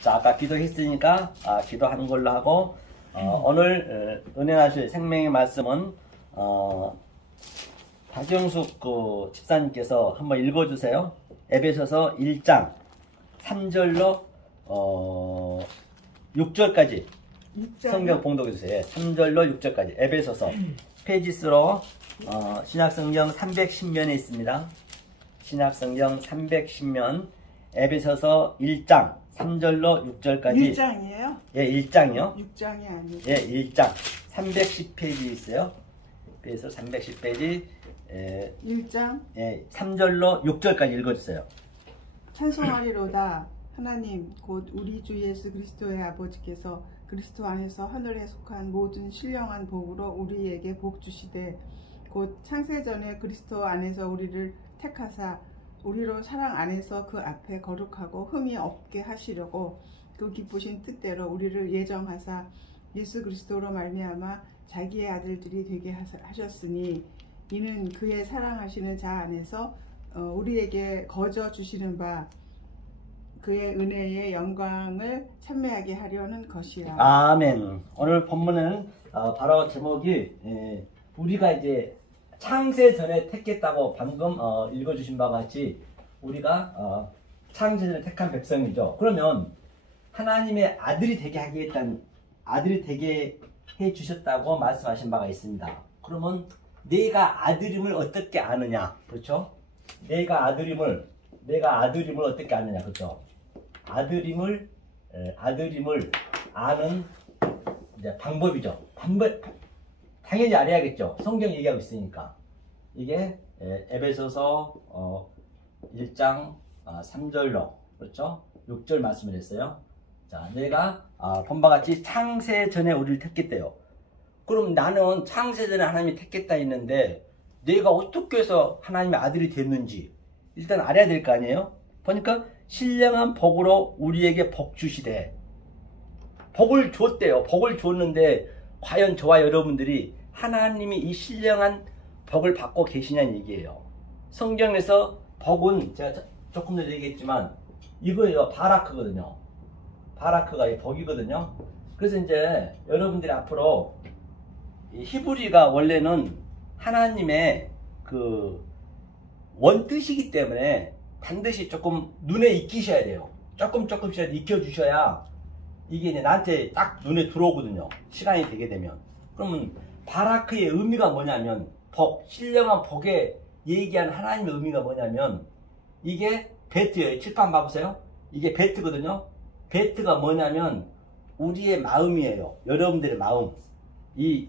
자, 아까 기도했으니까 기도하는 걸로 하고 오늘 은혜 나실 생명의 말씀은 박영숙 집사님께서 한번 읽어주세요. 에베소서 1장 3절로 6절까지 성경 봉독해주세요. 3절로 6절까지 에베소서 페이지수로 신약성경 310면에 있습니다. 신약성경 310면 에베소서 1장 3절로 6절까지 1장이에요? 예, 1장이요. 6장이 아니고 예, 1장 310페이지 있어요. 그래서 310페이지 1장 예, 3절로 6절까지 읽어주세요. 찬송하리로다. 하나님 곧 우리 주 예수 그리스도의 아버지께서 그리스도 안에서 하늘에 속한 모든 신령한 복으로 우리에게 복 주시되 곧 창세전에 그리스도 안에서 우리를 택하사 우리로 사랑 안에서 그 앞에 거룩하고 흠이 없게 하시려고 그 기쁘신 뜻대로 우리를 예정하사 예수 그리스도로 말미암아 자기의 아들들이 되게 하셨으니 이는 그의 사랑하시는 자 안에서 우리에게 거저 주시는 바 그의 은혜의 영광을 찬미하게 하려는 것이라. 아멘. 오늘 본문은 바로 제목이 우리가 이제 창세 전에 택했다고 방금 읽어주신 바와 같이 우리가 창세 전에 택한 백성이죠. 그러면 하나님의 아들이 되게 하겠다는 아들이 되게 해 주셨다고 말씀하신 바가 있습니다. 그러면 내가 아들임을 어떻게 아느냐, 그렇죠? 내가 아들임을 어떻게 아느냐, 그렇죠? 아들임을 아는 이제 방법이죠. 당연히 알아야겠죠. 성경 얘기하고 있으니까. 이게 에베소서 1장 3절로 그렇죠? 6절 말씀을 했어요. 자, 내가 본바 같이 창세 전에 우리를 택했대요. 그럼 나는 창세 전에 하나님이 택했다 했는데 내가 어떻게 해서 하나님의 아들이 됐는지 일단 알아야 될 거 아니에요? 보니까 신령한 복으로 우리에게 복 주시되 복을 줬대요. 복을 줬는데 과연 저와 여러분들이 하나님이 이 신령한 복을 받고 계시냐는 얘기예요. 성경에서 복은 제가 조금 전에 얘기했지만 이거예요. 바라크거든요. 바라크가 이 복이거든요. 그래서 이제 여러분들이 앞으로 이 히브리가 원래는 하나님의 그 원뜻이기 때문에 반드시 조금 눈에 익히셔야 돼요. 조금씩 익혀주셔야 이게 이제 나한테 딱 눈에 들어오거든요. 시간이 되게 되면. 그러면 바라크의 의미가 뭐냐면 복, 신령한 복에 얘기하는 하나님의 의미가 뭐냐면 이게 베트예요. 칠판 봐보세요. 이게 베트거든요. 베트가 뭐냐면 우리의 마음이에요. 여러분들의 마음. 이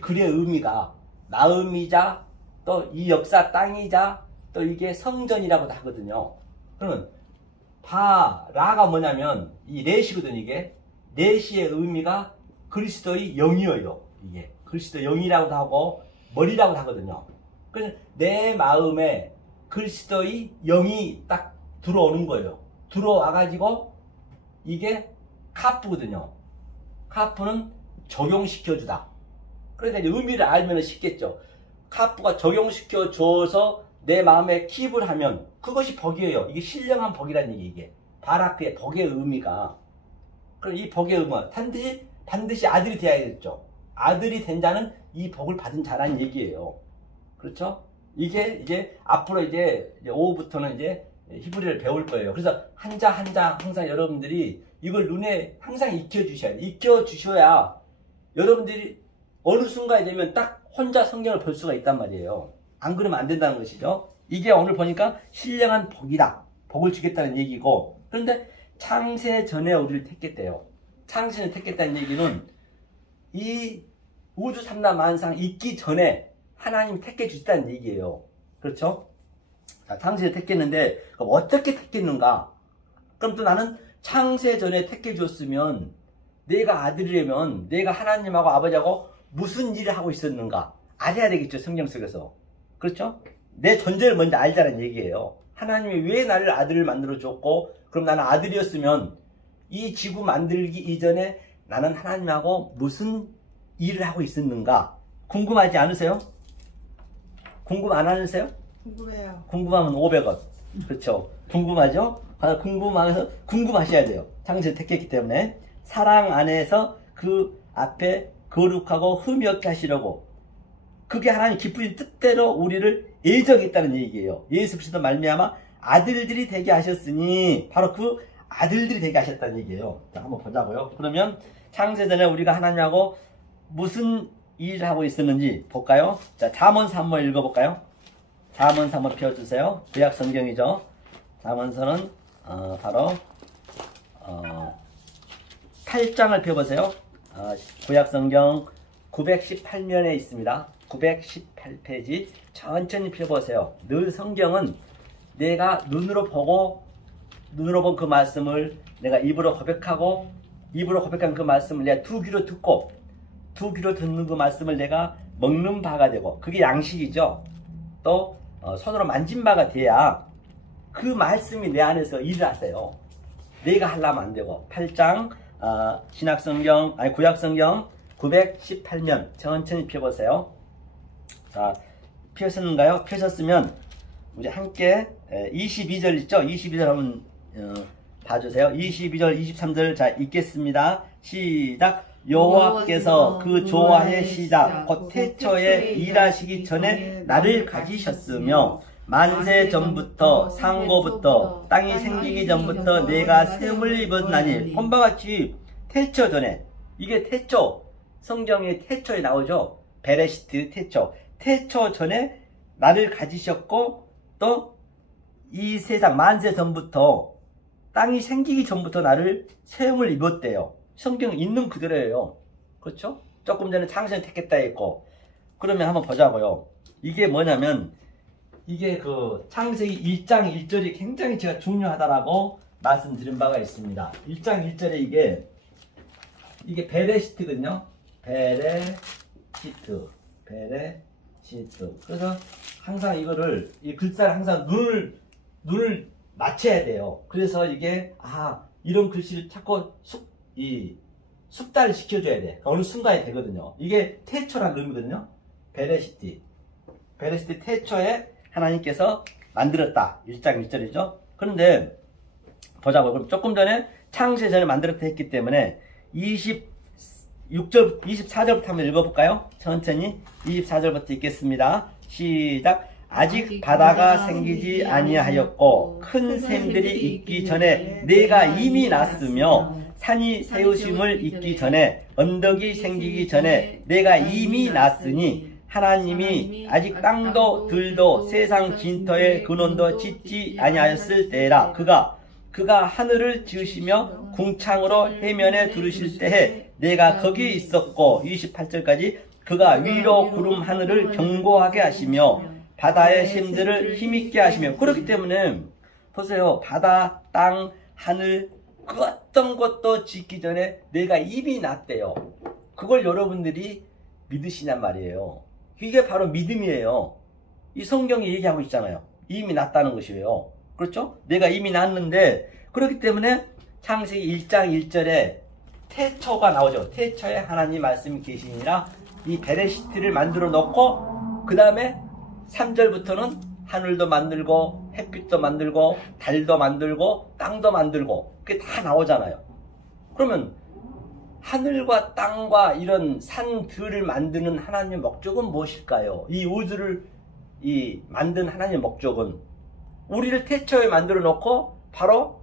글의 의미가 마음이자 또 이 역사 땅이자 또 이게 성전이라고도 하거든요. 그러면 바라가 뭐냐면 이 렛이거든요. 이게 렛의 의미가 그리스도의 영이에요. 이게 그리스도 영이라고도 하고 머리라고도 하거든요. 그래서 내 마음에 그리스도의 영이 딱 들어오는 거예요. 들어와가지고 이게 카프거든요. 카프는 적용시켜주다. 그러니까 이제 의미를 알면 쉽겠죠. 카프가 적용시켜줘서 내 마음에 킵을 하면 그것이 복이에요. 이게 신령한 복이라는 얘기. 이게 바라크의 복의 의미가. 그럼 이 복의 의미가 반드시 아들이 돼야겠죠. 아들이 된 자는 이 복을 받은 자라는 얘기예요. 그렇죠? 이게 이제 앞으로 이제 오후부터는 이제 히브리를 배울 거예요. 그래서 한 자 한 자 항상 여러분들이 이걸 눈에 항상 익혀주셔야 돼요. 익혀주셔야 여러분들이 어느 순간이 되면 딱 혼자 성경을 볼 수가 있단 말이에요. 안 그러면 안 된다는 것이죠. 이게 오늘 보니까 신령한 복이다. 복을 주겠다는 얘기고, 그런데 창세 전에 우리를 택했대요. 창세를 택했다는 얘기는 이 우주 삼라 만상 있기 전에 하나님이 택해 주셨다는 얘기예요. 그렇죠? 자, 창세를 택했는데 그럼 어떻게 택했는가? 그럼 또 나는 창세 전에 택해 줬으면 내가 아들이라면 내가 하나님하고 아버지하고 무슨 일을 하고 있었는가? 알아야 되겠죠. 성경 속에서. 그렇죠? 내 존재를 먼저 알자는 얘기예요. 하나님이 왜 나를 아들을 만들어 줬고, 그럼 나는 아들이었으면 이 지구 만들기 이전에 나는 하나님하고 무슨 일을 하고 있었는가? 궁금하지 않으세요? 궁금 안 하세요? 궁금해요. 궁금하면 500원. 그렇죠? 궁금하죠? 궁금하셔야 돼요. 창세를 택했기 때문에. 사랑 안에서 그 앞에 거룩하고 흠이 없게 하시려고. 그게 하나님 기쁘신 뜻대로 우리를 예정했다는 얘기예요. 예수 그리스도 말미암아 아들들이 되게 하셨으니 바로 그 아들들이 되게 하셨다는 얘기예요. 자, 한번 보자고요. 그러면 창세전에 우리가 하나님하고 무슨 일을 하고 있었는지 볼까요? 자, 잠언서 한번 읽어볼까요? 잠언서 한번 펴주세요. 구약 성경이죠. 잠언서는 바로 8장을 펴보세요. 구약 성경 918면에 있습니다. 918페이지 천천히 펴보세요. 늘 성경은 내가 눈으로 본 그 말씀을 내가 입으로 고백하고, 입으로 고백한 그 말씀을 내가 두 귀로 듣고, 두 귀로 듣는 그 말씀을 내가 먹는 바가 되고, 그게 양식이죠. 또 손으로 만진 바가 돼야 그 말씀이 내 안에서 일을 하세요. 내가 하려면 안 되고. 8장 구약성경 918면 천천히 펴보세요. 자, 펴셨는가요? 펴셨으면 우리 함께 22절 있죠? 22절 한번 봐주세요. 22절 23절 자 읽겠습니다. 시작. 여호와께서 그 조화의 시작 곧 태초에 일하시기 전에 나를 가지셨으며 만세 전부터 상고부터 땅이 생기기 전부터 내가 세움을 입었나니. 본바 같이 태초 전에, 이게 태초, 성경의 태초에 나오죠. 베레시트 태초. 태초 전에 나를 가지셨고, 또 이 세상 만세 전부터 땅이 생기기 전부터 나를 세움을 입었대요. 성경 있는 그대로예요. 그렇죠? 조금 전에 창세를 택했다 했고. 그러면 한번 보자고요. 이게 뭐냐면, 이게 그 창세기 1장 1절이 굉장히 제가 중요하다라고 말씀드린 바가 있습니다. 1장 1절에 이게 베레시트거든요. 베레시트. 그래서 항상 이 글자를 항상 눈을 맞춰야 돼요. 그래서 이게 이런 글씨를 자꾸 숙달을 시켜줘야 돼. 어느 순간이 되거든요. 이게 태초라는 의미거든요. 베레시트 태초에 하나님께서 만들었다. 1장 1절이죠. 그런데 보자고요. 그럼 조금 전에 창세전에 만들었다 했기 때문에 24절부터 한번 읽어볼까요? 천천히 24절부터 읽겠습니다. 시작. 아직 바다가 생기지 아니하였고 큰 샘들이 있기 전에 내가 이미 났으며 산이 세우심을 잇기 전에 언덕이 생기기 전에 내가 이미 났으니 하나님이 아직 땅도 들도 세상 진터에 근원도 짓지 아니하였을 때라. 그가 하늘을 지으시며 궁창으로 해면에 두르실 때에 내가 거기 있었고. 28절까지 그가 위로 구름 하늘을 견고하게 하시며 바다의 샘들을 힘있게 하시며. 그렇기 때문에 보세요. 바다, 땅, 하늘 그 어떤 것도 짓기 전에 내가 이미 났대요. 그걸 여러분들이 믿으시냔 말이에요. 이게 바로 믿음이에요. 이 성경이 얘기하고 있잖아요. 이미 났다는 것이에요. 그렇죠? 내가 이미 났는데, 그렇기 때문에 창세기 1장 1절에 태초가 나오죠. 태초에 하나님 말씀이 계시니라. 이 베레시트를 만들어 놓고 그 다음에 3절부터는 하늘도 만들고 햇빛도 만들고 달도 만들고 땅도 만들고 그게 다 나오잖아요. 그러면 하늘과 땅과 이런 산들을 만드는 하나님의 목적은 무엇일까요? 이 우주를 만든 하나님의 목적은 우리를 태초에 만들어 놓고 바로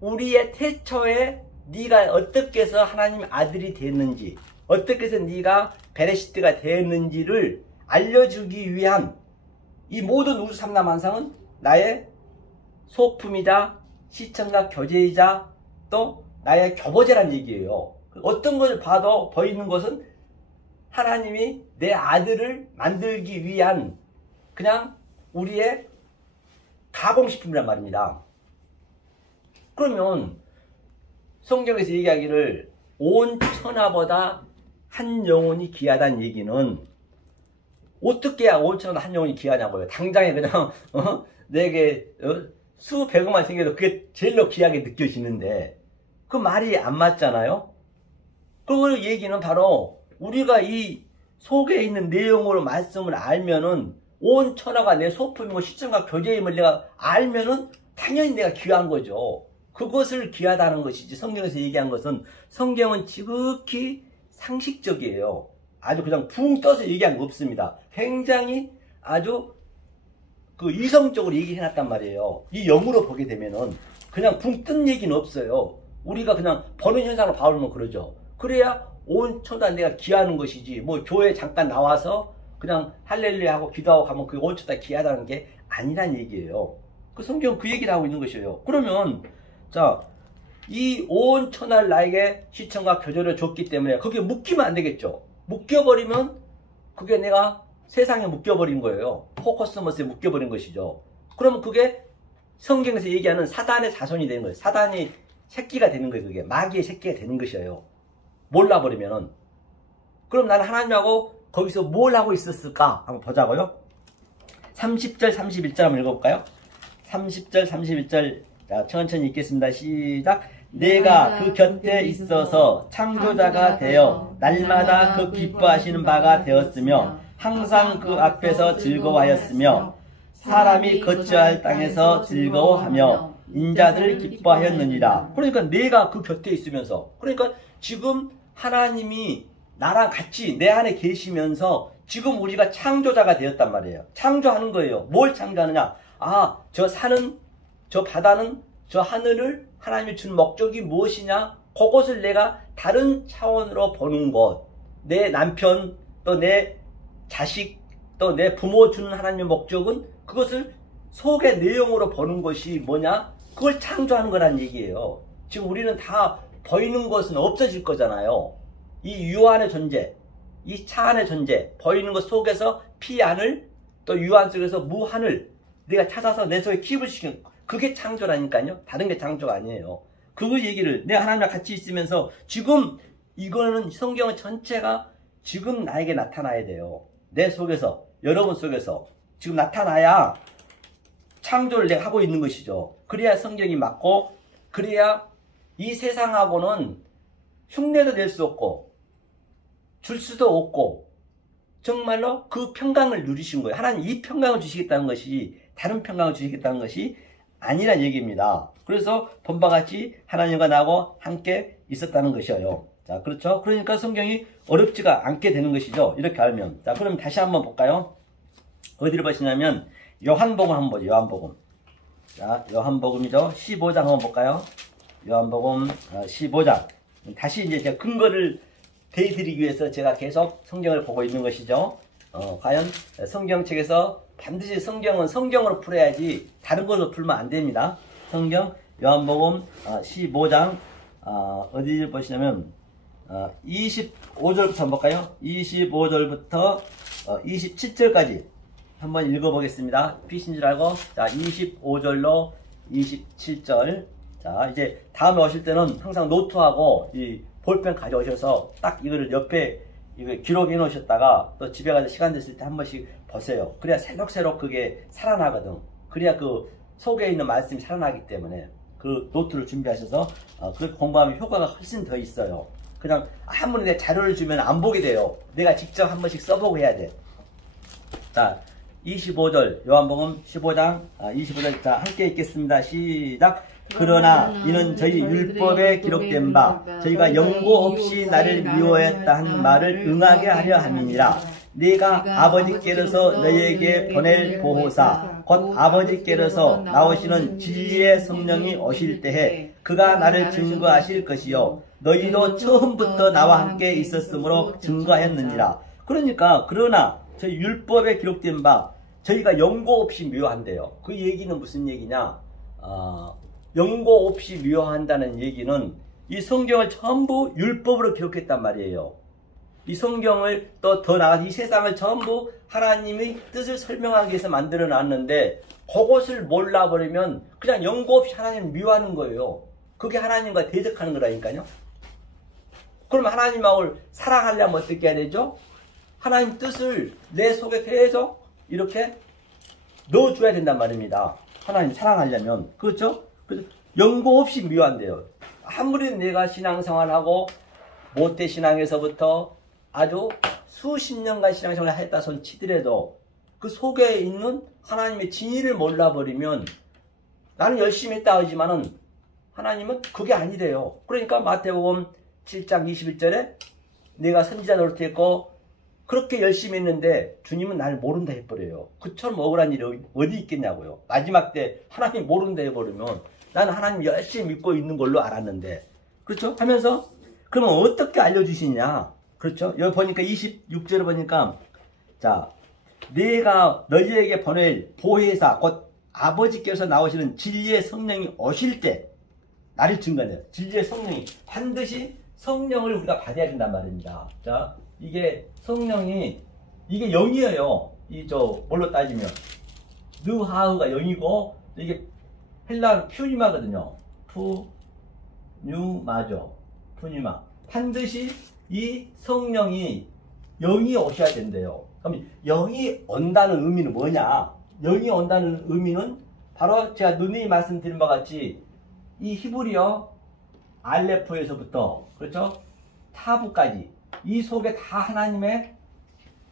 우리의 태초에 네가 어떻게 해서 하나님의 아들이 됐는지, 어떻게 해서 네가 베레시트가 됐는지를 알려주기 위한 이 모든 우주 삼라만상은 나의 소품이자 시청자 교제이자 또 나의 교보제란 얘기예요. 어떤 것을 봐도 보이는 것은 하나님이 내 아들을 만들기 위한 그냥 우리의 가공식품이란 말입니다. 그러면 성경에서 얘기하기를 온 천하보다 한 영혼이 귀하다는 얘기는 어떻게 해야 온 천하보다 한 영혼이 귀하냐고요. 당장에 그냥 내게 수백억만 생겨도 그게 제일로 귀하게 느껴지는데 그 말이 안 맞잖아요. 그 얘기는 바로 우리가 이 속에 있는 내용으로 말씀을 알면은 온 천하가 내 소품이고 시청과 교제임을 내가 알면은 당연히 내가 귀한 거죠. 그것을 귀하다는 것이지 성경에서 얘기한 것은 성경은 지극히 상식적이에요. 아주 그냥 붕 떠서 얘기한 거 없습니다. 굉장히 아주 그 이성적으로 얘기해놨단 말이에요. 이 영으로 보게 되면은 그냥 붕 뜬 얘기는 없어요. 우리가 그냥 보는 현상으로 봐오면 그러죠. 그래야 온 천하 내가 귀하는 것이지 뭐 교회 잠깐 나와서 그냥 할렐루야 하고 기도하고 가면 그게 온 천하 귀하다는 게 아니란 얘기예요. 그 성경은 그 얘기를 하고 있는 것이에요. 그러면 자, 이 온 천하를 나에게 시청과 교조를 줬기 때문에 그게 묶이면 안 되겠죠. 묶여버리면 그게 내가 세상에 묶여버린 거예요. 포커스머스에 묶여버린 것이죠. 그러면 그게 성경에서 얘기하는 사단의 자손이 되는 거예요. 사단이 새끼가 되는 거예요. 그게 마귀의 새끼가 되는 것이에요. 몰라버리면은. 그럼 나는 하나님하고 거기서 뭘 하고 있었을까? 한번 보자고요. 30절 31절 한번 읽어볼까요? 30절 31절 자, 천천히 읽겠습니다. 시작. 내가 그 곁에 있어서 창조자가 되어 날마다 그 기뻐하시는 바가 되었으며 항상 그 앞에서 즐거워하였으며 사람이 거처할 땅에서 즐거워하며 인자들을 기뻐하였느니라. 그러니까 내가 그 곁에 있으면서 그러니까 지금 하나님이 나랑 같이 내 안에 계시면서 지금 우리가 창조자가 되었단 말이에요. 창조하는 거예요. 뭘 창조하느냐? 아, 저 산은 저 바다는 저 하늘을 하나님이 준 목적이 무엇이냐? 그것을 내가 다른 차원으로 보는 것. 내 남편 또 내 자식 또 내 부모 주는 하나님의 목적은 그것을 속의 내용으로 보는 것이 뭐냐? 그걸 창조하는 거란 얘기예요. 지금 우리는 다 보이는 것은 없어질 거잖아요. 이 유한의 존재, 이 차 안의 존재, 보이는 것 속에서 피안을 또 유한 속에서 무한을 내가 찾아서 내 속에 기입을 시키는 그게 창조라니까요. 다른 게 창조가 아니에요. 그 얘기를 내가 하나님과 같이 있으면서 지금 이거는 성경 전체가 지금 나에게 나타나야 돼요. 내 속에서 여러분 속에서 지금 나타나야 창조를 내가 하고 있는 것이죠. 그래야 성경이 맞고 그래야 이 세상하고는 흉내도 낼 수 없고 줄 수도 없고 정말로 그 평강을 누리신 거예요. 하나님 이 평강을 주시겠다는 것이 다른 평강을 주시겠다는 것이 아니란 얘기입니다. 그래서 본바 같이 하나님과 나하고 함께 있었다는 것이에요. 자, 그렇죠? 그러니까 성경이 어렵지가 않게 되는 것이죠. 이렇게 알면. 자, 그럼 다시 한번 볼까요? 어디를 보시냐면 요한복음 한번 보죠. 요한복음. 자, 요한복음이죠. 15장 한번 볼까요? 요한복음 15장. 다시 이제 제가 근거를 대드리기 위해서 제가 계속 성경을 보고 있는 것이죠. 과연 성경책에서 반드시 성경은 성경으로 풀어야지 다른 걸로 풀면 안 됩니다. 성경 요한복음 15장 어디를 보시냐면 25절부터 한번 볼까요? 25절부터 27절까지 한번 읽어보겠습니다. 피신 줄 알고 자 25절로 27절 자 이제 다음에 오실 때는 항상 노트하고 이 볼펜 가져오셔서 딱 이거를 옆에 이거 기록해 놓으셨다가 또 집에 가서 시간 됐을 때 한 번씩 보세요. 그래야 새록새록 그게 살아나거든. 그래야 그 속에 있는 말씀이 살아나기 때문에 그 노트를 준비하셔서 그렇게 공부하면 효과가 훨씬 더 있어요. 그냥 아무리 내 자료를 주면 안 보게 돼요. 내가 직접 한 번씩 써보고 해야 돼. 자 25절 요한복음 15장 25절 자 함께 읽겠습니다. 시작. 그러나 이는 저희 율법에 기록된 바 저희가 영고 없이 나를 미워했다 한 말을 응하게 하려 함이니라. 네가 아버지께로서 너희에게 보낼 보호사 곧 아버지께로서 나오시는 진리의 성령이 오실 때에 그가 나를 증거하실 것이요 너희도 처음부터 나와 함께 있었으므로 증거하였느니라. 그러니까 그러나 저희 율법에 기록된 바 저희가 영고 없이 미워한대요. 그 얘기는 무슨 얘기냐? 영고 없이 미워한다는 얘기는 이 성경을 전부 율법으로 기록했단 말이에요. 이 성경을 또 더 나아가서 이 세상을 전부 하나님의 뜻을 설명하기 위해서 만들어 놨는데 그것을 몰라버리면 그냥 영고 없이 하나님을 미워하는 거예요. 그게 하나님과 대적하는 거라니까요. 그럼 하나님하고 사랑하려면 어떻게 해야 되죠? 하나님 뜻을 내 속에 계속 이렇게 넣어줘야 된단 말입니다. 하나님 사랑하려면. 그렇죠? 그래서 영고 없이 미워한대요. 아무리 내가 신앙생활하고 모태신앙에서부터 아주 수십 년간 신앙생활을 했다 손 치더라도 그 속에 있는 하나님의 진리를 몰라버리면 나는 열심히 했다 하지만은 하나님은 그게 아니래요. 그러니까 마태복음 7장 21절에 내가 선지자 노릇했고 그렇게 열심히 했는데 주님은 나를 모른다 해버려요. 그처럼 억울한 일이 어디 있겠냐고요. 마지막 때 하나님 모른다 해버리면 나는 하나님 열심히 믿고 있는 걸로 알았는데, 그렇죠? 하면서 그러면 어떻게 알려주시냐? 그렇죠? 여기 보니까 26절에 보니까 자, 내가 너희에게 보낼 보혜사 곧 아버지께서 나오시는 진리의 성령이 오실 때 나를 증거해요. 진리의 성령이 반드시 성령을 우리가 받아야 된단 말입니다. 자, 이게 성령이 이게 영이에요. 이 뭘로 따지면 느하우가 영이고 이게 헬라어 푸니마거든요. 푸뉴마죠. 푸니마. 반드시 이 성령이 영이 오셔야 된대요. 그럼 영이 온다는 의미는 뭐냐? 영이 온다는 의미는 바로 제가 누누이 말씀드린 바와 같이 이 히브리어 알레포에서부터 그렇죠? 타부까지 이 속에 다 하나님의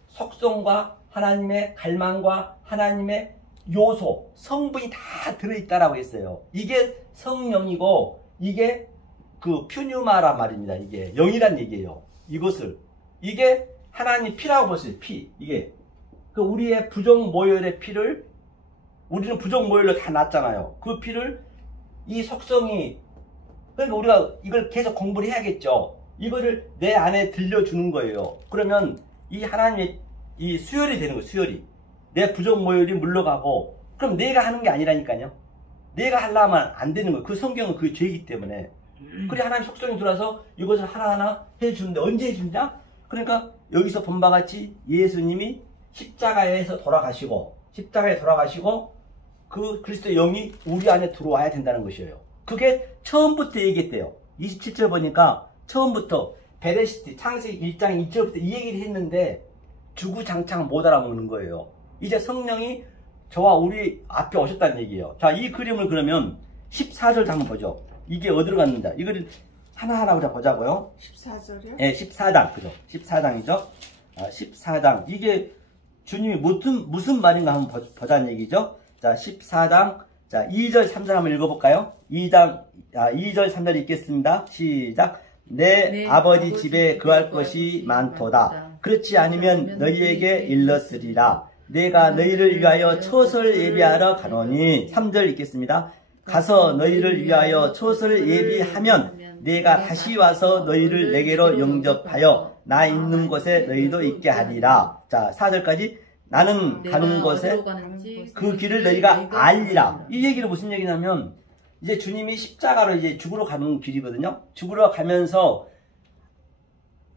속성과 하나님의 갈망과 하나님의 요소, 성분이 다 들어있다라고 했어요. 이게 성령이고 이게 그 퓨뉴마란 말입니다. 이게 영이란 얘기예요. 이것을 이게 하나님 피라고 보세요. 피. 이게 그 우리의 부정 모혈의 피를 우리는 부정 모혈로 다 났잖아요. 그 피를 이 속성이 그러니까 우리가 이걸 계속 공부를 해야겠죠. 이거를 내 안에 들려주는 거예요. 그러면 이 하나님의 이 수혈이 되는 거예요. 수혈이 내 부정 모혈이 물러가고 그럼 내가 하는 게 아니라니까요. 내가 하려면 안 되는 거예요. 그 성경은 그 죄이기 때문에. 그래 하나님 속성이 들어와서 이것을 하나하나 해주는데 언제 해주냐? 그러니까 여기서 본 바와 같이 예수님이 십자가에서 돌아가시고 그 그리스도의 영이 우리 안에 들어와야 된다는 것이에요. 그게 처음부터 얘기했대요. 27절 보니까 처음부터 베레시티 창세기 1장 1절부터 이 얘기를 했는데 주구장창 못 알아먹는 거예요. 이제 성령이 저와 우리 앞에 오셨다는 얘기예요. 자, 이 그림을 그러면 14절 한번 보죠. 이게 어디로 갔는가? 이거를 하나하나 우리가 보자고요. 14절이요? 네, 14장. 그죠? 14장이죠. 14장. 이게 주님이 무슨 말인가 한번 보자는 얘기죠. 자, 14장. 자, 2절, 3절 한번 읽어볼까요? 2절, 3절 읽겠습니다. 시작. 내 아버지 집에 거할 것이 많도다. 그렇지 않으면 너희에게 일렀으리라. 내가 너희를 위하여 초설 예비하러 가노니. 3절 읽겠습니다. 가서 너희를 위하여 초설을 예비하면 내가 다시 와서 너희를 내게로 영접하여 나 있는 곳에 너희도 있게 하리라. 자, 4절까지 나는 가는 곳에 그 길을 너희가 알리라. 이 얘기는 무슨 얘기냐면 이제 주님이 십자가로 이제 죽으러 가는 길이거든요. 죽으러 가면서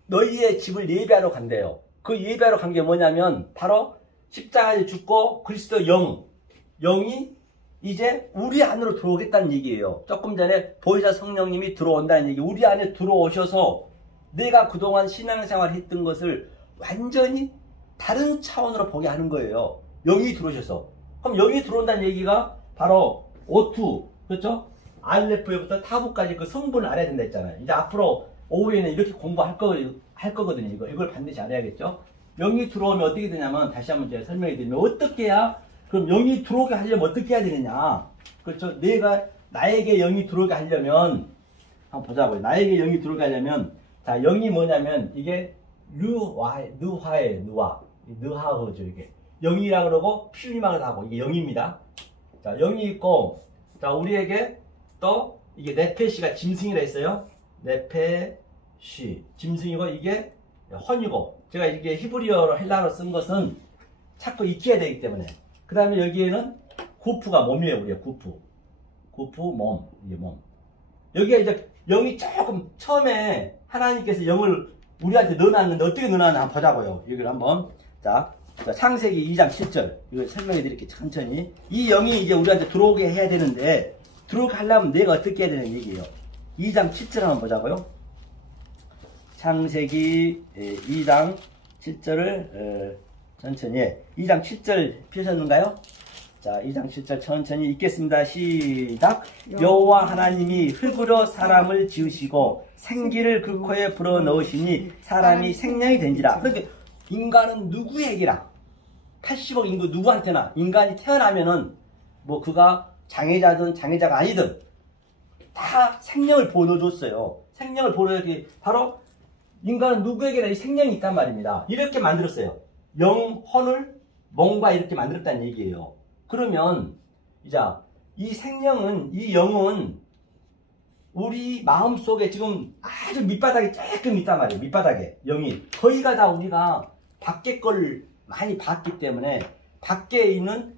너희의 집을 예비하러 간대요. 그 예비하러 간 게 뭐냐면 바로 십자가에 죽고 그리스도 영이 이제 우리 안으로 들어오겠다는 얘기예요. 조금 전에 보혜사 성령님이 들어온다는 얘기. 우리 안에 들어오셔서 내가 그동안 신앙생활 했던 것을 완전히 다른 차원으로 보게 하는 거예요. 영이 들어오셔서. 그럼 영이 들어온다는 얘기가 바로 오투, 그렇죠? 알레포에부터 타부까지 그 성분을 알아야 된다 했잖아요. 이제 앞으로 오후에는 이렇게 공부할 거거든요. 이걸 반드시 알아야겠죠? 영이 들어오면 어떻게 되냐면 다시 한번 제가 설명해 드리면 어떻게 해야 그럼 영이 들어오게 하려면 어떻게 해야 되느냐? 그렇죠? 나에게 영이 들어오게 하려면 한번 보자고요. 나에게 영이 들어오게 하려면 자, 영이 뭐냐면 이게 느하우죠. 이게 영이라 그러고 퓨리마를 하고 이게 영입니다. 자, 영이 있고 자, 우리에게 또 이게 네페시가 짐승이라 했어요. 네페시 짐승이고 이게 헌이고 제가 이게 히브리어로 헬라어로 쓴 것은 자꾸 익혀야 되기 때문에 그 다음에 여기에는 구프가 몸이에요. 우리의 구프 몸 이게 몸. 여기가 이제 영이 조금 처음에 하나님께서 영을 우리한테 넣어놨는데 어떻게 넣어놨나 한번 보자고요. 여기를 한번 자 창세기 2장 7절 이거 설명해 드릴게요. 천천히. 이 영이 이제 우리한테 들어오게 해야 되는데 들어오게 하려면 내가 어떻게 해야 되는 얘기예요. 2장 7절 한번 보자고요. 창세기 2장 7절을 천천히 2장 7절 펴셨는가요? 자, 2장 7절 천천히 읽겠습니다. 시작. 여호와 하나님이 흙으로 사람을 지으시고 생기를 그 코에 불어넣으시니 사람이 생명이 된지라. 그러니까 인간은 누구에게나 80억 인구 누구한테나 인간이 태어나면은 뭐 그가 장애자든 장애자가 아니든 다 생명을 보내줬어요. 생명을 보내기 바로 인간은 누구에게나 이 생명이 있단 말입니다. 이렇게 만들었어요. 영, 혼을 몸과 이렇게 만들었다는 얘기예요. 그러면 이제 이 생명은, 이 영은 우리 마음속에 지금 아주 밑바닥에 조금 있단 말이에요. 밑바닥에 영이 거의가 다 우리가 밖에 걸 많이 봤기 때문에 밖에 있는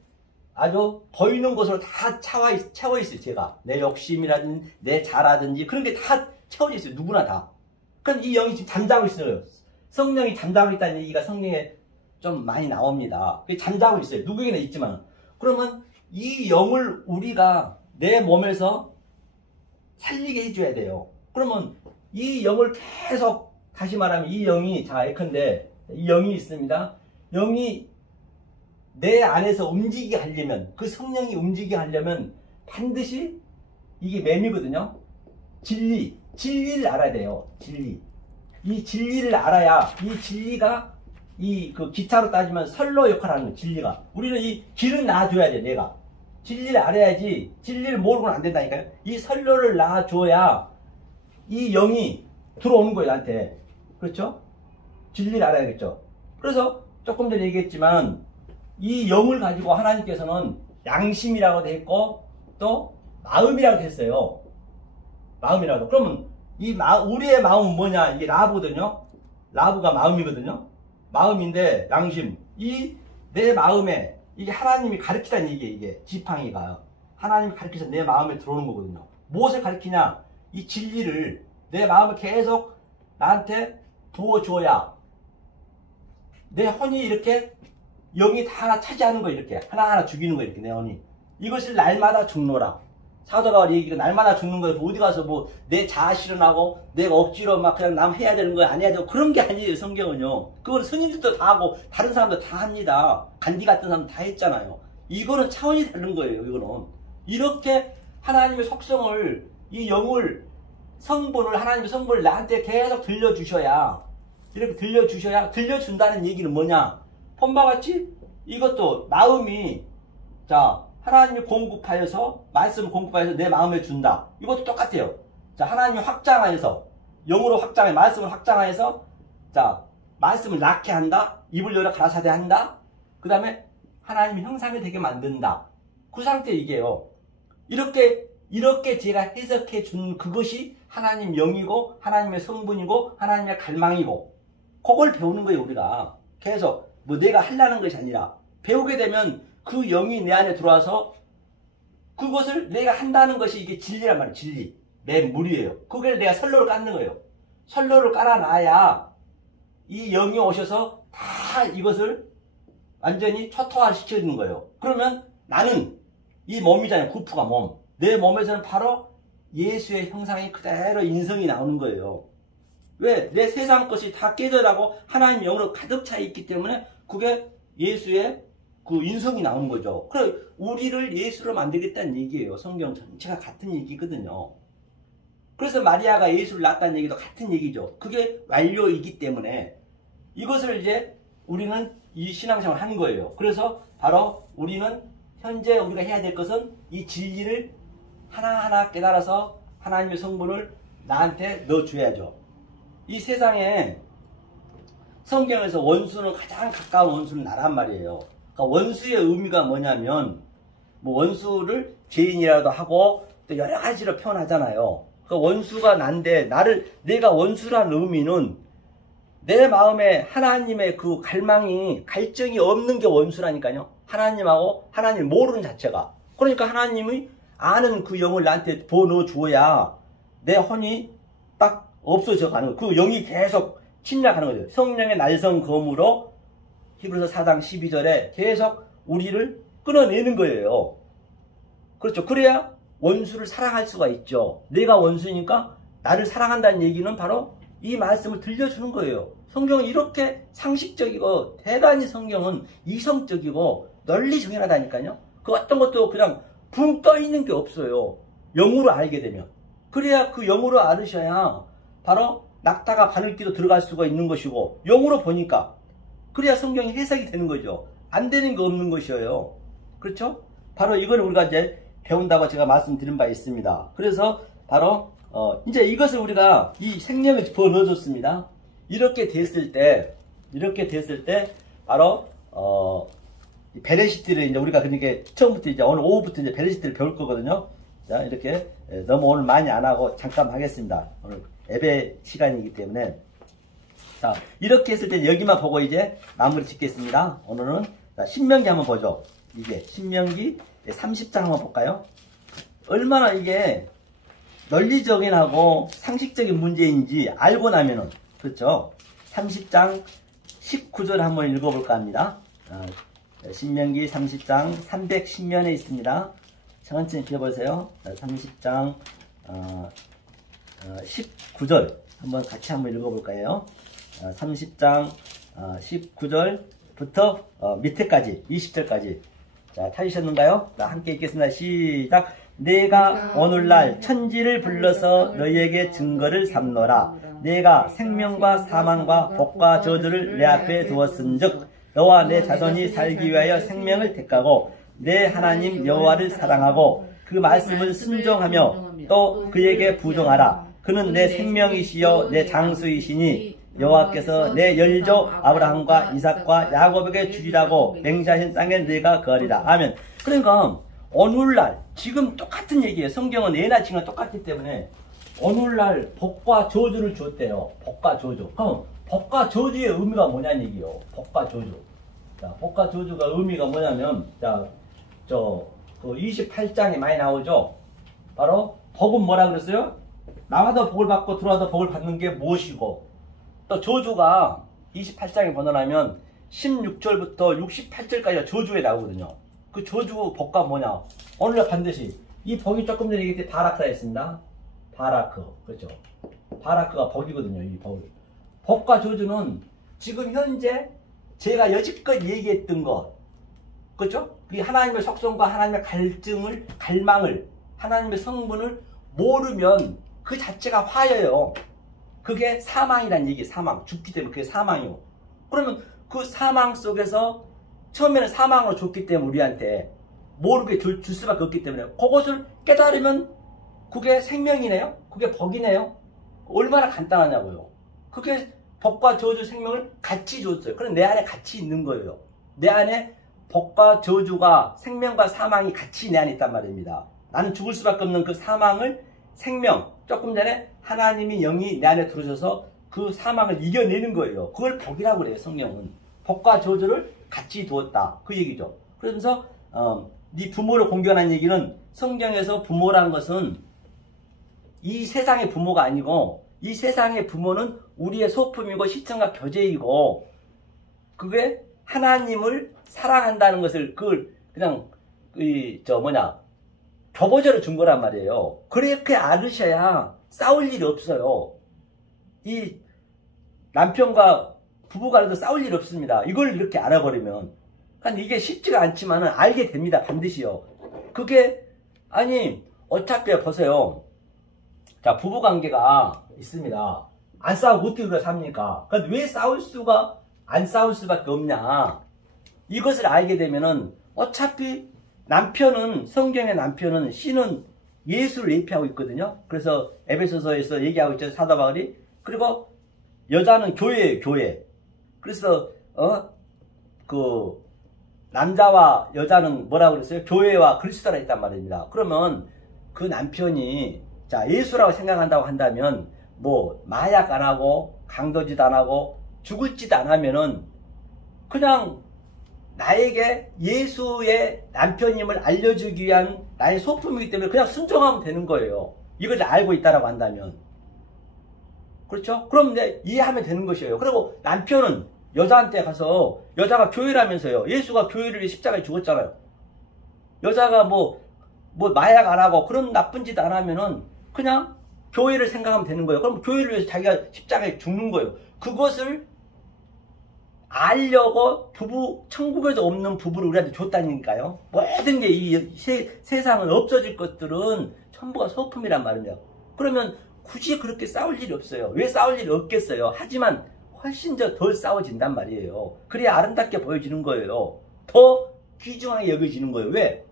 아주 보이는 것으로 다 채워 있어요. 제가 내 욕심이라든지 내 자라든지 그런 게 다 채워져 있어요. 누구나 다. 그럼 이 영이 지금 잠자고 있어요. 성령이 잠자고 있다는 얘기가 성경에 좀 많이 나옵니다. 잠자고 있어요. 누구에게나 있지만. 그러면 이 영을 우리가 내 몸에서 살리게 해줘야 돼요. 그러면 이 영을 계속, 다시 말하면 이 영이, 자, 예컨대 이 영이 있습니다. 영이 내 안에서 움직이게 하려면, 그 성령이 움직이게 하려면 반드시 이게 맴이거든요. 진리를 알아야 돼요. 진리. 이 진리를 알아야 이 진리가 그 기타로 따지면 선로 역할을 하는 거예요. 진리가. 우리는 이 길을 놔줘야 돼. 내가. 진리를 알아야지. 진리를 모르고는 안 된다니까요. 이 선로를 놔줘야 이 영이 들어오는 거예요. 나한테. 그렇죠? 진리를 알아야겠죠. 그래서 조금 전에 얘기했지만 이 영을 가지고 하나님께서는 양심이라고 돼 있고 또 마음이라고 했어요. 마음이라고. 그러면 우리의 마음은 뭐냐? 이게 라브거든요. 라브가 마음이거든요. 마음인데 양심. 이 내 마음에 이게 하나님이 가르치다는 얘기예요. 이게 지팡이가 하나님이 가르쳐서 내 마음에 들어오는 거거든요. 무엇을 가르치냐? 이 진리를 내 마음에 계속 나한테 부어줘야 내 혼이 이렇게 영이 다 차지하는 거 이렇게 하나하나 죽이는 거 이렇게 내 혼이 이것을 날마다 죽노라. 사도가 얘기가 날마다 죽는 거예요. 어디 가서 뭐 내 자아 실현하고 내가 억지로 막 그냥 남 해야 되는 거야 안 해야 되고 그런 게 아니에요. 성경은요. 그건 스님들도 다 하고 다른 사람도 다 합니다. 간디 같은 사람 다 했잖아요. 이거는 차원이 다른 거예요. 이거는 이렇게 하나님의 속성을 이 영을 성분을 하나님의 성분을 나한테 계속 들려주셔야 이렇게 들려준다는 얘기는 뭐냐? 본바 같이 이것도 마음이 자 하나님이 공급하여서 말씀을 공급하여서 내 마음에 준다. 이것도 똑같아요. 자 하나님이 확장하여서 영으로 확장해 말씀을 확장하여서 자 말씀을 낳게 한다. 입을 열어 가라사대 한다. 그 다음에 하나님의 형상이 되게 만든다. 그 상태 이게요. 이렇게 제가 해석해 준 그것이 하나님 영이고 하나님의 성분이고 하나님의 갈망이고 그걸 배우는 거예요. 우리가 계속 뭐 내가 하려는 것이 아니라 배우게 되면 그 영이 내 안에 들어와서 그것을 내가 한다는 것이 이게 진리란 말이에요. 진리. 내 물이에요. 그걸 내가 선로를 깔는 거예요. 선로를 깔아놔야 이 영이 오셔서 다 이것을 완전히 초토화 시켜주는 거예요. 그러면 나는 이 몸이잖아요. 구프가 몸. 내 몸에서는 바로 예수의 형상이 그대로 인성이 나오는 거예요. 왜? 내 세상 것이 다 깨져나고 하나님 영으로 가득 차 있기 때문에 그게 예수의 그 인성이 나오는 거죠. 그래 우리를 예수로 만들겠다는 얘기예요. 성경 전체가 같은 얘기거든요. 그래서 마리아가 예수를 낳았다는 얘기도 같은 얘기죠. 그게 완료이기 때문에 이것을 이제 우리는 이 신앙생활을 하는 거예요. 그래서 바로 우리는 현재 우리가 해야 될 것은 이 진리를 하나하나 깨달아서 하나님의 성분을 나한테 넣어줘야죠. 이 세상에 성경에서 원수는 가장 가까운 원수는 나란 말이에요. 그러니까 원수의 의미가 뭐냐면 뭐 원수를 죄인이라도 하고 또 여러 가지로 표현하잖아요. 그 원수가 난데 내가 원수란 의미는 내 마음에 하나님의 그 갈증이 없는 게 원수라니까요. 하나님하고 하나님 모르는 자체가. 그러니까 하나님이 아는 그 영을 나한테 부어넣어 줘야 내 혼이 딱 없어져 가는 거예요. 그 영이 계속 침략하는 거죠. 성령의 날성검으로 히브리서 4장 12절에 계속 우리를 끊어내는 거예요. 그렇죠. 그래야 원수를 사랑할 수가 있죠. 내가 원수니까 나를 사랑한다는 얘기는 바로 이 말씀을 들려주는 거예요. 성경은 이렇게 상식적이고 대단히 성경은 이성적이고 널리 정연하다니까요. 그 어떤 것도 그냥 붕 떠 있는 게 없어요. 영으로 알게 되면. 그래야 그 영으로 알으셔야 바로 낙타가 바늘기도 들어갈 수가 있는 것이고 영으로 보니까 그래야 성경이 해석이 되는 거죠. 안 되는 게 없는 것이에요. 그렇죠? 바로 이걸 우리가 이제 배운다고 제가 말씀드린 바 있습니다. 그래서 바로 이제 이것을 우리가 이 생명을 부어 넣어줬습니다. 이렇게 됐을 때 바로 베레시트를 이제 우리가 그러니까 처음부터 이제 오늘 오후부터 이제 베레시트를 배울 거거든요. 자, 이렇게 너무 오늘 많이 안 하고 잠깐 하겠습니다. 오늘 예배 시간이기 때문에. 자, 이렇게 했을 때 여기만 보고 이제 마무리 짓겠습니다. 오늘은 자, 신명기 한번 보죠. 이게 신명기 30장 한번 볼까요? 얼마나 이게 논리적인 하고 상식적인 문제인지 알고 나면은, 그렇죠? 30장 19절 한번 읽어볼까 합니다. 신명기 30장 310면에 있습니다. 천천히 펴보세요. 30장 19절 한번 같이 한번 읽어볼까요? 30장 19절부터 밑에까지 20절까지. 자, 찾으셨는가요? 자, 함께 읽겠습니다. 시작. 내가 오늘날 천지를 불러서 너희에게 증거를 삼노라. 내가 생명과 사망과 복과 저주를 내 앞에 두었은즉 너와 내 자손이 살기 위하여 생명을 택하고 내 하나님 여호와를 사랑하고 그 말씀을 순종하며 또 그에게 부종하라. 그는 내 생명이시요 내 장수이시니 여호와께서 내 열조 아브라함과 이삭과 야곱에게 주리라고 맹세하신 땅에 내가 거하리라. 아멘. 그러니까 오늘날 지금 똑같은 얘기예요. 성경은 예나 지금과 똑같기 때문에 오늘날 복과 저주를 주었대요. 복과 저주. 그럼 복과 저주의 의미가 뭐냐는 얘기예요. 복과 저주. 자, 복과 저주가 의미가 뭐냐면, 자, 그 28장에 많이 나오죠. 바로 복은 뭐라 그랬어요? 나와도 복을 받고 들어와도 복을 받는 게 무엇이고, 또 저주가 28장에 번호라면 16절부터 68절까지가 저주에 나오거든요. 그 저주 복과 뭐냐? 오늘날 반드시 이 복이 조금 전에 얘기했듯이 바라크라 했습니다. 바라크. 그렇죠. 바라크가 복이거든요. 이 복. 복과 저주는 지금 현재 제가 여지껏 얘기했던 것. 그렇죠? 이 하나님의 속성과 하나님의 갈증을, 갈망을, 하나님의 성분을 모르면 그 자체가 화여요. 그게 사망이란 얘기예요. 사망. 죽기 때문에 그게 사망이요. 그러면 그 사망 속에서 처음에는 사망으로 줬기 때문에 우리한테 모르게 줄 수밖에 없기 때문에 그것을 깨달으면 그게 생명이네요. 그게 복이네요. 얼마나 간단하냐고요. 그게 복과 저주 생명을 같이 줬어요. 그럼 내 안에 같이 있는 거예요. 내 안에 복과 저주가 생명과 사망이 같이 내 안에 있단 말입니다. 나는 죽을 수밖에 없는 그 사망을 생명, 조금 전에 하나님이 영이 내 안에 들어오셔서 그 사망을 이겨내는 거예요. 그걸 복이라고 그래요. 성경은 복과 저주를 같이 두었다 그 얘기죠. 그러면서 네 부모를 공경하는 얘기는, 성경에서 부모라는 것은 이 세상의 부모가 아니고 이 세상의 부모는 우리의 소품이고 시청과 교제이고, 그게 하나님을 사랑한다는 것을 그걸 그냥 교보제로 준 거란 말이에요. 그렇게 알으셔야 싸울 일이 없어요. 이 남편과 부부간에도 싸울 일이 없습니다. 이걸 이렇게 알아버리면. 그러니까 이게 쉽지가 않지만 알게 됩니다. 반드시요. 그게 아니 어차피 보세요. 자, 부부관계가 있습니다. 안 싸우고 어떻게 그렇게 삽니까? 그러니까 왜 안 싸울 수밖에 없냐? 이것을 알게 되면은 어차피 남편은, 성경의 남편은, 씨는 예수를 예표하고 있거든요. 그래서 에베소서에서 얘기하고 있죠. 사도 바울이. 그리고 여자는 교회예요. 교회. 그래서 그 남자와 여자는 뭐라고 그랬어요? 교회와 그리스도라 했단 말입니다. 그러면 그 남편이 자 예수라고 생각한다고 한다면 뭐 마약 안 하고 강도짓 안 하고 죽을 짓 안 하면은 그냥 나에게 예수의 남편임을 알려주기 위한 나의 소품이기 때문에 그냥 순종하면 되는 거예요. 이걸 알고 있다라고 한다면. 그렇죠? 그럼 이제 이해하면 되는 것이에요. 그리고 남편은 여자한테 가서, 여자가 교회라면서요. 예수가 교회를 위해 십자가에 죽었잖아요. 여자가 뭐 마약 안 하고 그런 나쁜 짓 안 하면은 그냥 교회를 생각하면 되는 거예요. 그럼 교회를 위해서 자기가 십자가에 죽는 거예요. 그것을 알려고 천국에도 없는 부부를 우리한테 줬다니까요. 모든 게 이 세상은 없어질 것들은 전부가 소품이란 말입니다. 그러면 굳이 그렇게 싸울 일이 없어요. 왜 싸울 일이 없겠어요? 하지만 훨씬 덜 싸워진단 말이에요. 그래야 아름답게 보여지는 거예요. 더 귀중하게 여겨지는 거예요. 왜?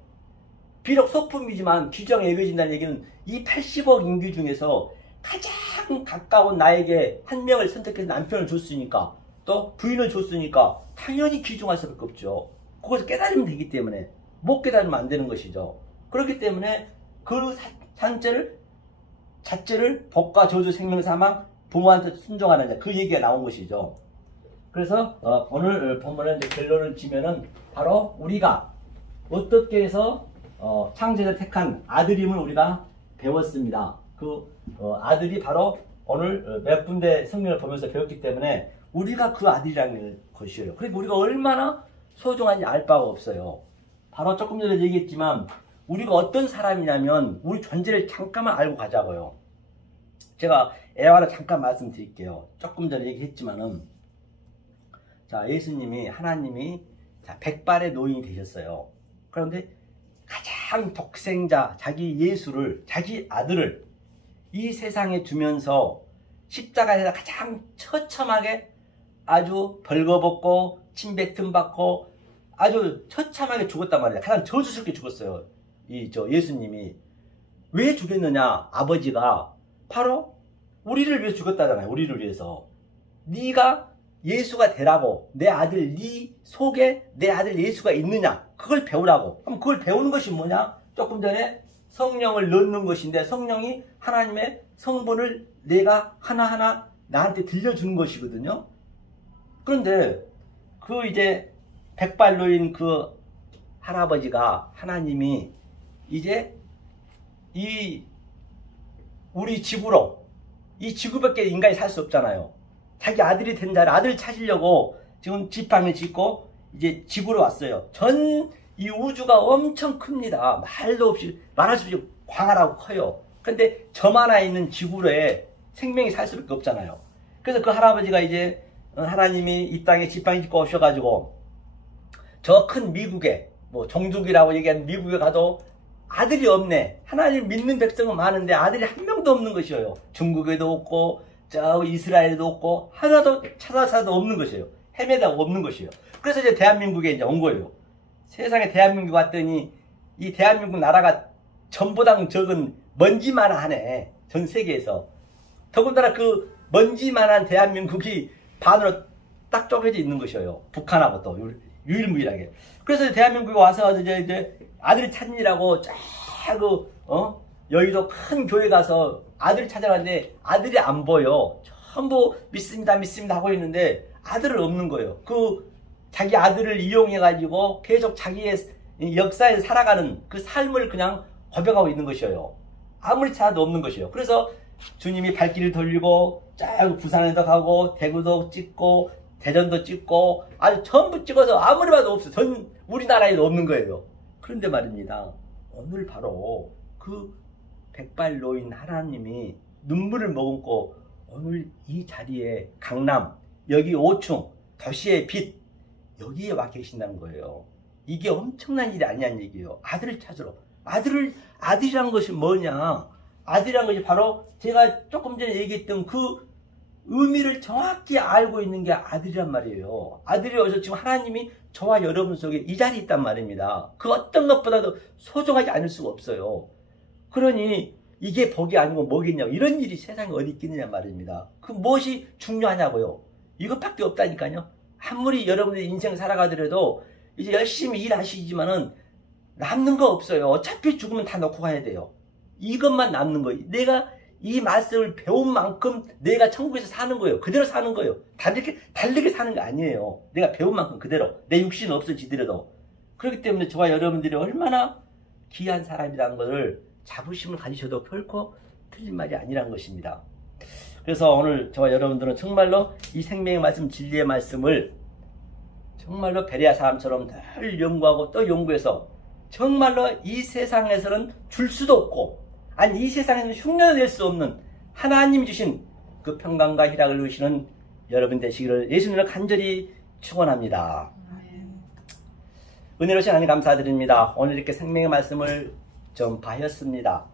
비록 소품이지만 규정에 여겨진다는 얘기는 이 80억 인구 중에서 가장 가까운 나에게 한 명을 선택해서 남편을 줬으니까 또 부인을 줬으니까 당연히 귀중할 수밖에 없죠. 그것을 깨달으면 되기 때문에 못 깨달으면 안 되는 것이죠. 그렇기 때문에 그 자체를 복과 저주 생명 사망 부모한테 순종하는 자 그 얘기가 나온 것이죠. 그래서 오늘 본문의 결론을 지면은 바로 우리가 어떻게 해서 창조자 택한 아들임을 우리가 배웠습니다. 그 아들이 바로 오늘 몇 군데 성경을 보면서 배웠기 때문에 우리가 그 아들이라는 것이에요. 그러니까 우리가 얼마나 소중한지 알 바가 없어요. 바로 조금 전에 얘기했지만 우리가 어떤 사람이냐면 우리 존재를 잠깐만 알고 가자고요. 제가 애화를 잠깐 말씀드릴게요. 조금 전에 얘기했지만은 자, 예수님이 하나님이 자, 백발의 노인이 되셨어요. 그런데 가장 독생자 자기 예수를 자기 아들을 이 세상에 두면서 십자가에서 가장 처참하게 아주 벌거벗고 침뱉음 받고 아주 처참하게 죽었단 말이에요. 가장 저주스럽게 죽었어요. 예수님이 왜 죽였느냐? 아버지가 바로 우리를 위해서 죽었다잖아요. 우리를 위해서. 네가 예수가 되라고 내 아들 네 속에 내 아들 예수가 있느냐? 그걸 배우라고. 그럼 그걸 배우는 것이 뭐냐? 조금 전에 성령을 넣는 것인데 성령이 하나님의 성분을 내가 하나하나 나한테 들려주는 것이거든요. 그런데 그 이제 백발노인 그 할아버지가 하나님이 이제 우리 지구로 이 지구밖에 인간이 살 수 없잖아요. 자기 아들이 된 자를 아들 찾으려고 지금 지팡이 짓고 이제 지구로 왔어요. 전 이 우주가 엄청 큽니다. 말도 없이 말할 수 없이 광활하고 커요. 근데 저만 하나 있는 지구로에 생명이 살 수밖에 없잖아요. 그래서 그 할아버지가 이제 하나님이 이 땅에 지팡이 짓고 오셔가지고 저 큰 미국에 뭐 종족이라고 얘기하는 미국에 가도 아들이 없네. 하나님 믿는 백성은 많은데 아들이 한 명도 없는 것이에요. 중국에도 없고 저 이스라엘에도 없고 하나도 찾아도 없는 것이에요. 헤매다가 없는 것이에요. 그래서 이제 대한민국에 이제 온 거예요. 세상에 대한민국 왔더니 이 대한민국 나라가 전보다 적은 먼지만 하네. 전 세계에서. 더군다나 그 먼지만한 대한민국이 반으로 딱 쪼개져 있는 것이에요. 북한하고 또 유일무이하게. 그래서 대한민국에 와서 이제 아들이 찾으라고 여의도 큰 교회 가서 아들 찾아갔는데 아들이 안 보여. 전부 믿습니다 하고 있는데 아들은 없는 거예요. 그 자기 아들을 이용해가지고 계속 자기의 역사에 살아가는 그 삶을 그냥 고백하고 있는 것이에요. 아무리 찾아도 없는 것이에요. 그래서 주님이 발길을 돌리고 쫙 부산에도 가고 대구도 찍고 대전도 찍고 아주 전부 찍어서 아무리 봐도 없어. 전 우리나라에도 없는 거예요. 그런데 말입니다. 오늘 바로 그 백발노인 하나님이 눈물을 머금고 오늘 이 자리에 강남 여기 5층 도시의 빛 여기에 와 계신다는 거예요. 이게 엄청난 일이 아니냐는 얘기예요. 아들을 찾으러. 아들이란 것이 뭐냐? 아들이란 것이 바로 제가 조금 전에 얘기했던 그 의미를 정확히 알고 있는 게 아들이란 말이에요. 아들이 어디서 지금 하나님이 저와 여러분 속에 이 자리에 있단 말입니다. 그 어떤 것보다도 소중하지 않을 수가 없어요. 그러니 이게 복이 아니고 뭐겠냐고. 이런 일이 세상에 어디 있겠느냐 말입니다. 그 무엇이 중요하냐고요. 이것밖에 없다니까요. 아무리 여러분들이 인생 살아가더라도 이제 열심히 일하시지만은 남는 거 없어요. 어차피 죽으면 다 놓고 가야 돼요. 이것만 남는 거예요. 내가 이 말씀을 배운 만큼 내가 천국에서 사는 거예요. 그대로 사는 거예요. 다르게 사는 게 아니에요. 내가 배운 만큼 그대로. 내 육신은 없어지더라도. 그렇기 때문에 저와 여러분들이 얼마나 귀한 사람이라는 것을 자부심을 가지셔도 결코 틀린 말이 아니라는 것입니다. 그래서 오늘 저와 여러분들은 정말로 이 생명의 말씀, 진리의 말씀을 정말로 베레아 사람처럼 늘 연구하고 또 연구해서 정말로 이 세상에서는 줄 수도 없고 아니 이 세상에서는 흉내낼 수 없는 하나님이 주신 그 평강과 희락을 누리시는 여러분 되시기를 예수님을 간절히 축원합니다. 은혜로우신 하나님 감사드립니다. 오늘 이렇게 생명의 말씀을 전파하였습니다.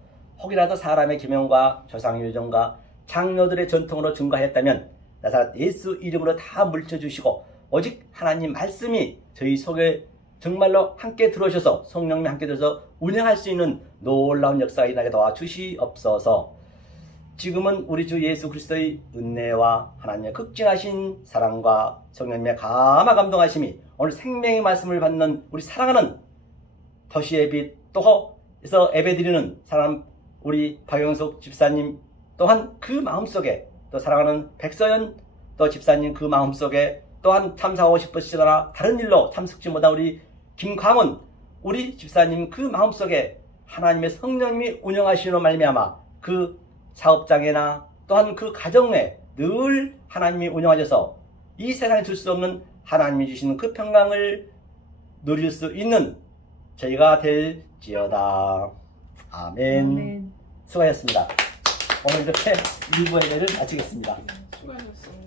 혹이라도 사람의 계명과 조상의 유전과 장로들의 전통으로 증거하였다면 나사렛 예수 이름으로 다 물려주시고 오직 하나님 말씀이 저희 속에 정말로 함께 들어오셔서 성령님 함께 들어서 운영할 수 있는 놀라운 역사가 일어나게 도와주시옵소서. 지금은 우리 주 예수 그리스도의 은혜와 하나님의 극진하신 사랑과 성령님의 감화 감동하심이 오늘 생명의 말씀을 받는 우리 사랑하는 도시의 빛 또에서 예배드리는 사람 우리 박영숙 집사님 또한 그 마음속에 또 사랑하는 백서연 또 집사님 그 마음속에 또한 참석하고 싶으시거나 다른 일로 참석지 못한 우리 김광원 우리 집사님 그 마음속에 하나님의 성령님이 운영하시는 말미암아 그 사업장에나 또한 그 가정에 늘 하나님이 운영하셔서 이 세상에 줄 수 없는 하나님이 주시는 그 평강을 누릴 수 있는 저희가 될지어다. 아멘. 아멘. 수고하셨습니다. 오늘 이렇게 1부 예배를 마치겠습니다. 수고하셨습니다.